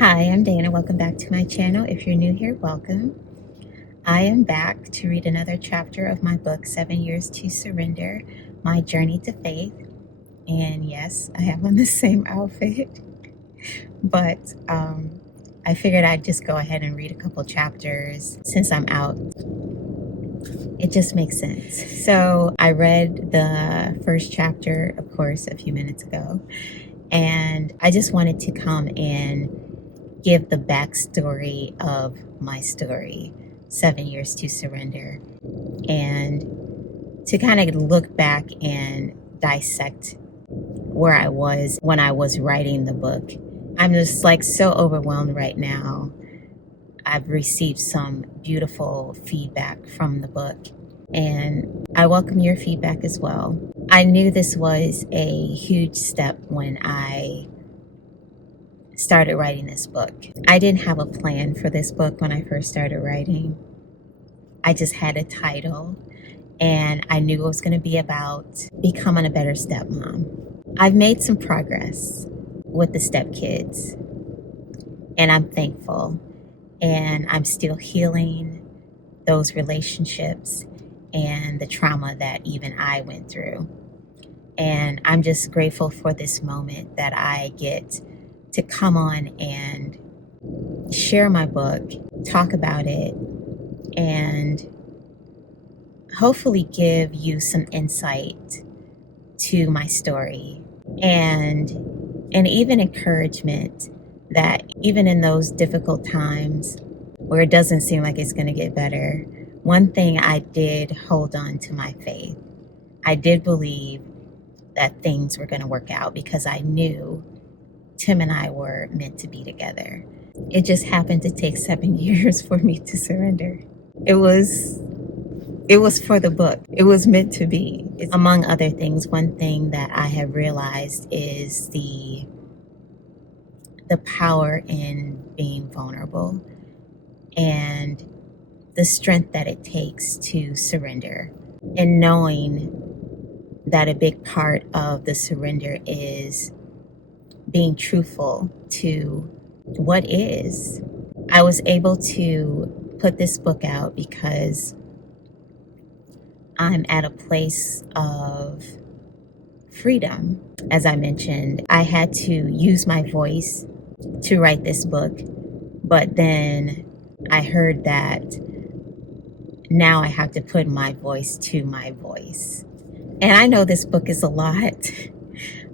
Hi, I'm Dana. Welcome back to my channel. If you're new here, welcome. I am back to read another chapter of my book, 7 Years to Surrender, My Journey to Faith. And yes, I have on the same outfit, but I figured I'd just go ahead and read a couple chapters since I'm out. It just makes sense. So I read the first chapter, of course, a few minutes ago, and I just wanted to come and give the backstory of my story, 7 Years to Surrender, and to kind of look back and dissect where I was when I was writing the book. I'm just like so overwhelmed right now. I've received some beautiful feedback from the book, and I welcome your feedback as well. I knew this was a huge step when I started writing this book. I didn't have a plan for this book when I first started writing. I just had a title, and I knew it was going to be about becoming a better stepmom. I've made some progress with the stepkids, and I'm thankful. And I'm still healing those relationships and the trauma that even I went through. And I'm just grateful for this moment that I get to come on and share my book, talk about it, and hopefully give you some insight to my story and even encouragement that even in those difficult times where it doesn't seem like it's going to get better, one thing I did hold on to my faith. I did believe that things were going to work out because I knew Tim and I were meant to be together. It just happened to take 7 years for me to surrender. It was for the book. It was meant to be. Among other things, one thing that I have realized is the power in being vulnerable and the strength that it takes to surrender, and knowing that a big part of the surrender is being truthful to what is. I was able to put this book out because I'm at a place of freedom. As I mentioned, I had to use my voice to write this book, but then I heard that now I have to put my voice to my voice. And I know this book is a lot,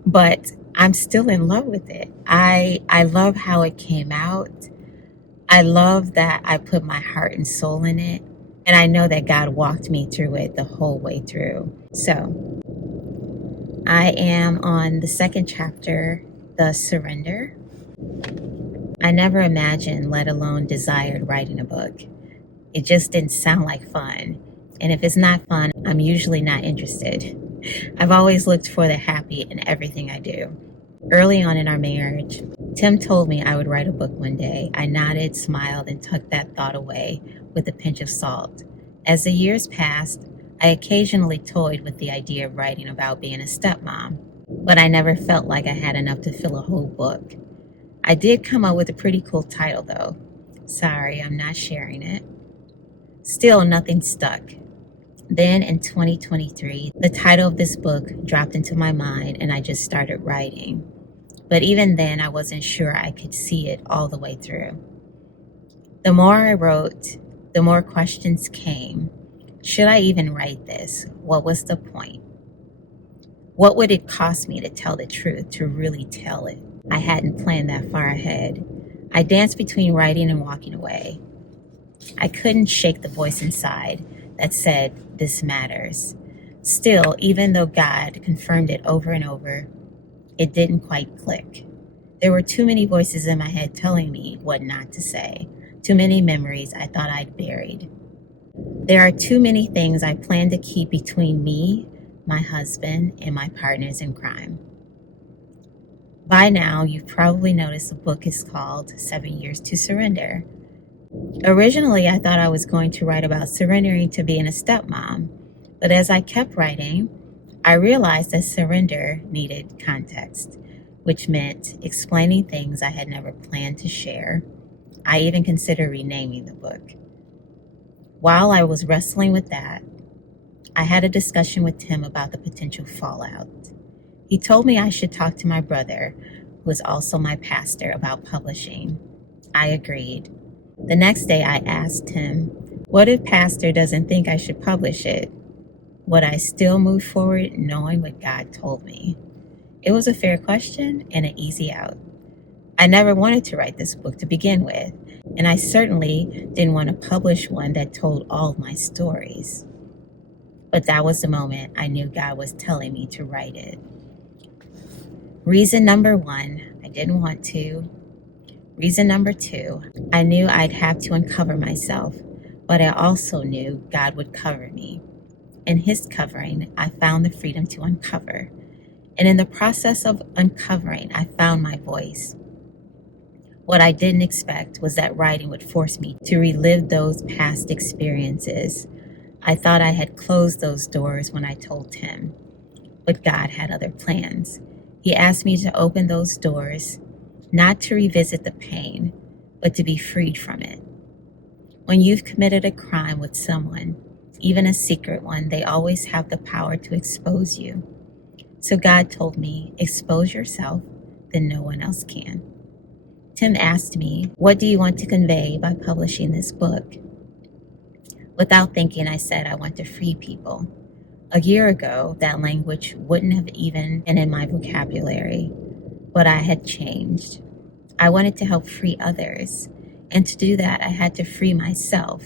but I'm still in love with it. I love how it came out. I love that I put my heart and soul in it. And I know that God walked me through it the whole way through. So I am on the second chapter, The Surrender. I never imagined, let alone desired, writing a book. It just didn't sound like fun. And if it's not fun, I'm usually not interested. I've always looked for the happy in everything I do. Early on in our marriage, Tim told me I would write a book one day. I nodded, smiled, and tucked that thought away with a pinch of salt. As the years passed, I occasionally toyed with the idea of writing about being a stepmom, but I never felt like I had enough to fill a whole book. I did come up with a pretty cool title, though. Sorry, I'm not sharing it. Still, nothing stuck. Then in 2023, the title of this book dropped into my mind and I just started writing. But even then, I wasn't sure I could see it all the way through. The more I wrote, the more questions came. Should I even write this? What was the point? What would it cost me to tell the truth, to really tell it? I hadn't planned that far ahead. I danced between writing and walking away. I couldn't shake the voice inside that said, this matters. Still, even though God confirmed it over and over, it didn't quite click. There were too many voices in my head telling me what not to say, too many memories I thought I'd buried. There are too many things I plan to keep between me, my husband, and my partners in crime. By now, you've probably noticed the book is called 7 Years to Surrender. Originally, I thought I was going to write about surrendering to being a stepmom, but as I kept writing, I realized that surrender needed context. which meant explaining things I had never planned to share. I even considered renaming the book. While I was wrestling with that, I had a discussion with Tim about the potential fallout. He told me I should talk to my brother, who is also my pastor, about publishing. I agreed. The next day I asked him, what if pastor doesn't think I should publish it? Would I still move forward knowing what God told me? It was a fair question and an easy out. I never wanted to write this book to begin with, and I certainly didn't want to publish one that told all of my stories. But that was the moment I knew God was telling me to write it. Reason number one, I didn't want to. Reason number two, I knew I'd have to uncover myself, but I also knew God would cover me. In His covering, I found the freedom to uncover. And in the process of uncovering, I found my voice. What I didn't expect was that writing would force me to relive those past experiences. I thought I had closed those doors when I told Tim, but God had other plans. He asked me to open those doors, not to revisit the pain, but to be freed from it. When you've committed a crime with someone, even a secret one, they always have the power to expose you. So God told me, expose yourself, then no one else can. Tim asked me, what do you want to convey by publishing this book? Without thinking, I said I want to free people. A year ago, that language wouldn't have even been in my vocabulary, but I had changed. I wanted to help free others, and to do that, I had to free myself.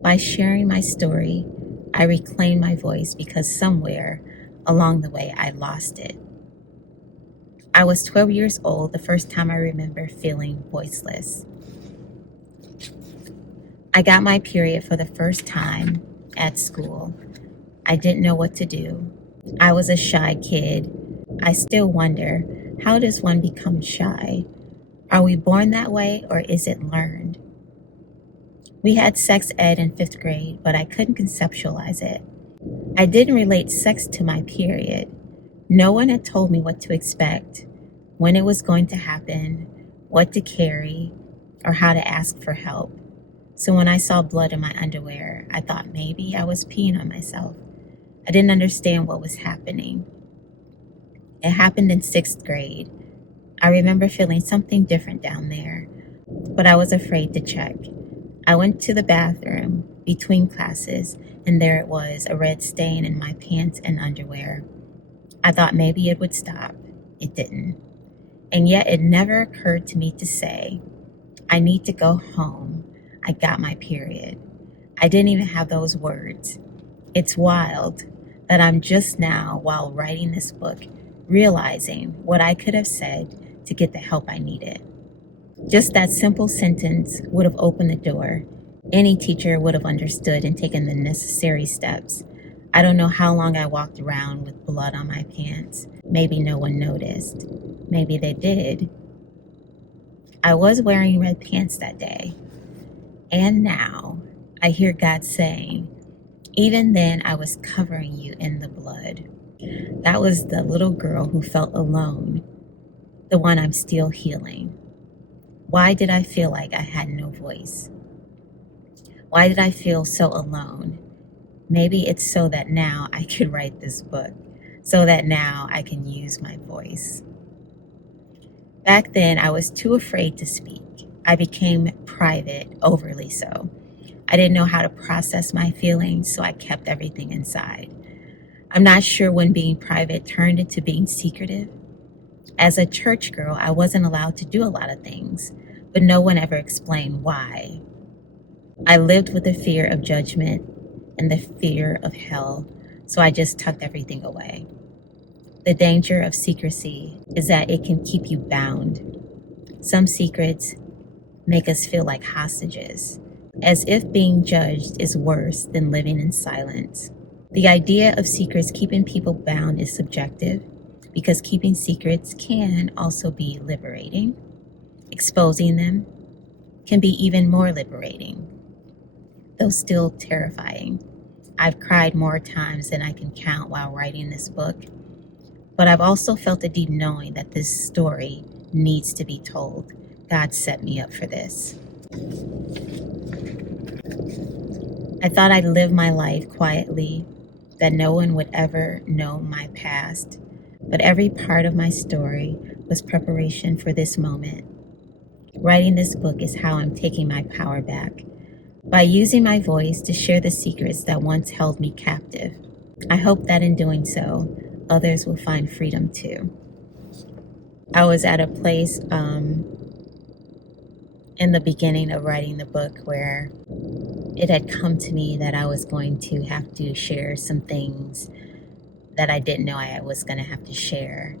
By sharing my story, I reclaimed my voice because somewhere along the way, I lost it. I was 12 years old the first time I remember feeling voiceless. I got my period for the first time at school. I didn't know what to do. I was a shy kid. I still wonder, how does one become shy? Are we born that way or is it learned? We had sex ed in 5th grade, but I couldn't conceptualize it. I didn't relate sex to my period. No one had told me what to expect, when it was going to happen, what to carry, or how to ask for help. So when I saw blood in my underwear, I thought maybe I was peeing on myself. I didn't understand what was happening. It happened in 6th grade. I remember feeling something different down there, but I was afraid to check. I went to the bathroom between classes, and there it was, a red stain in my pants and underwear. I thought maybe it would stop. It didn't. And yet it never occurred to me to say, I need to go home. I got my period. I didn't even have those words. It's wild that I'm just now, while writing this book, realizing what I could have said to get the help I needed. Just that simple sentence would have opened the door. Any teacher would have understood and taken the necessary steps. I don't know how long I walked around with blood on my pants. Maybe no one noticed. Maybe they did. I was wearing red pants that day. And now I hear God saying, even then I was covering you in the blood. That was the little girl who felt alone, the one I'm still healing. Why did I feel like I had no voice? Why did I feel so alone? Maybe it's so that now I could write this book, so that now I can use my voice. Back then, I was too afraid to speak. I became private, overly so. I didn't know how to process my feelings, so I kept everything inside. I'm not sure when being private turned into being secretive. As a church girl, I wasn't allowed to do a lot of things, but no one ever explained why. I lived with the fear of judgment and the fear of hell, so I just tucked everything away. The danger of secrecy is that it can keep you bound. Some secrets make us feel like hostages, as if being judged is worse than living in silence. The idea of secrets keeping people bound is subjective, because keeping secrets can also be liberating. Exposing them can be even more liberating, though still terrifying. I've cried more times than I can count while writing this book, But I've also felt a deep knowing that this story needs to be told. God set me up for this. I thought I'd live my life quietly, that no one would ever know my past. But every part of my story was preparation for this moment. Writing this book is how I'm taking my power back, by using my voice to share the secrets that once held me captive. I hope that in doing so, others will find freedom too. I was at a place in the beginning of writing the book where it had come to me that I was going to have to share some things that I didn't know I was going to have to share.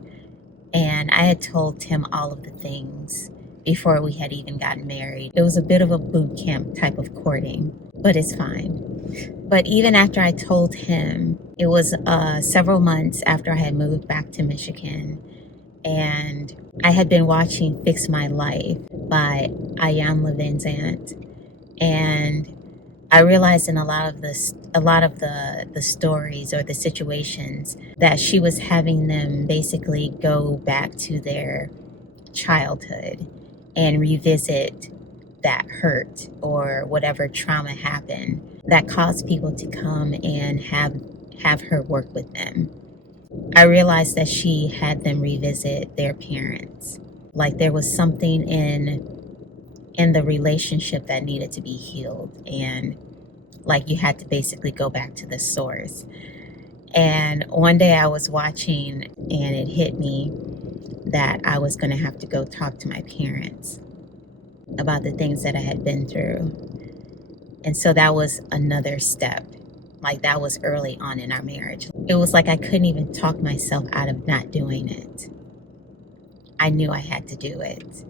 And I had told Tim all of the things before we had even gotten married. It was a bit of a boot camp type of courting, but it's fine. But even after I told him, it was several months after I had moved back to Michigan, and I had been watching Fix My Life by Ayan Levin's aunt, and I realized in a lot of the stories or the situations that she was having them basically go back to their childhood and revisit that hurt or whatever trauma happened that caused people to come and have her work with them. I realized that she had them revisit their parents. Like there was something in the relationship that needed to be healed, and like you had to basically go back to the source. And one day I was watching and it hit me that I was going to have to go talk to my parents about the things that I had been through. And so that was another step. Like that was early on in our marriage. It was like I couldn't even talk myself out of not doing it. I knew I had to do it.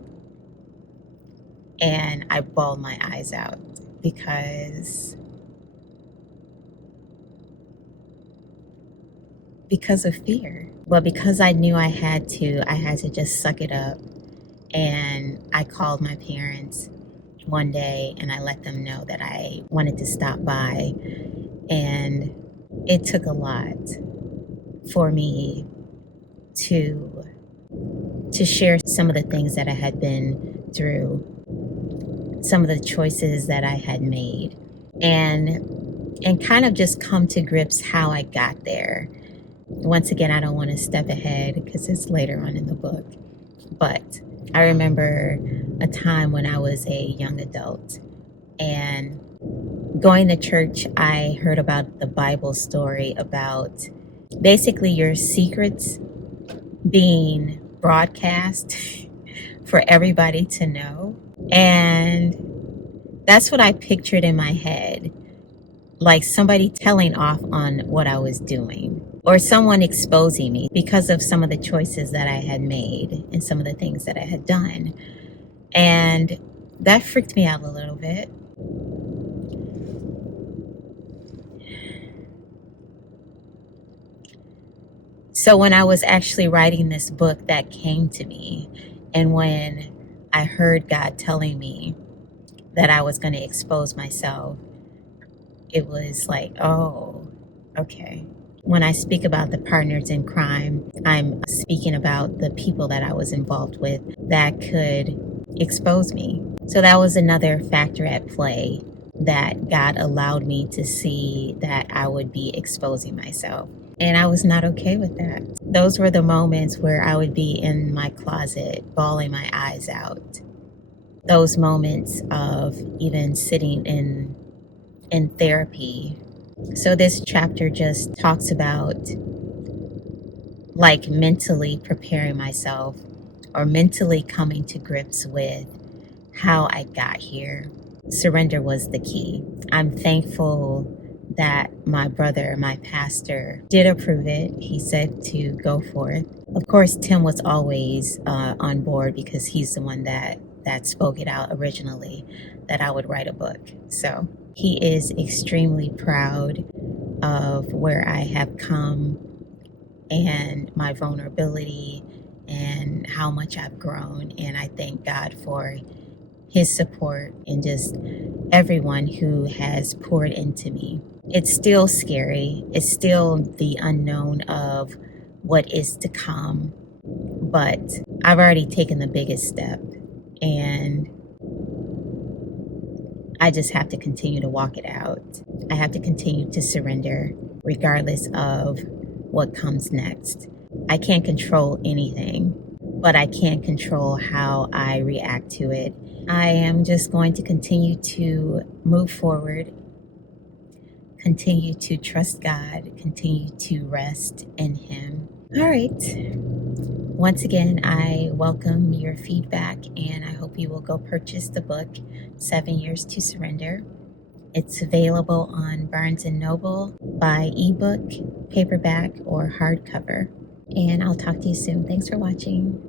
And I bawled my eyes out because of fear. But because I knew I had to just suck it up. And I called my parents one day and I let them know that I wanted to stop by. And it took a lot for me to share some of the things that I had been through, some of the choices that I had made, and kind of just come to grips how I got there. Once again, I don't want to step ahead because it's later on in the book, but I remember a time when I was a young adult and going to church. I heard about the Bible story about basically your secrets being broadcast for everybody to know. And that's what I pictured in my head, like somebody telling off on what I was doing or someone exposing me because of some of the choices that I had made and some of the things that I had done. And that freaked me out a little bit. So when I was actually writing this book, that came to me. And when I heard God telling me that I was going to expose myself, it was like, oh, okay. When I speak about the partners in crime, I'm speaking about the people that I was involved with that could expose me. So that was another factor at play, that God allowed me to see that I would be exposing myself. And I was not okay with that. Those were the moments where I would be in my closet, bawling my eyes out. Those moments of even sitting in therapy. So this chapter just talks about like mentally preparing myself or mentally coming to grips with how I got here. Surrender was the key. I'm thankful that my brother, my pastor, did approve it. He said to go for it. Of course, Tim was always on board because he's the one that spoke it out originally, that I would write a book. So he is extremely proud of where I have come and my vulnerability and how much I've grown. And I thank God for his support and just everyone who has poured into me. It's still scary. It's still the unknown of what is to come. But I've already taken the biggest step, and I just have to continue to walk it out. I have to continue to surrender regardless of what comes next. I can't control anything, but I can control how I react to it. I am just going to continue to move forward, continue to trust God, continue to rest in Him. All right. Once again, I welcome your feedback, and I hope you will go purchase the book, 7 Years to Surrender. It's available on Barnes & Noble by ebook, paperback, or hardcover. And I'll talk to you soon. Thanks for watching.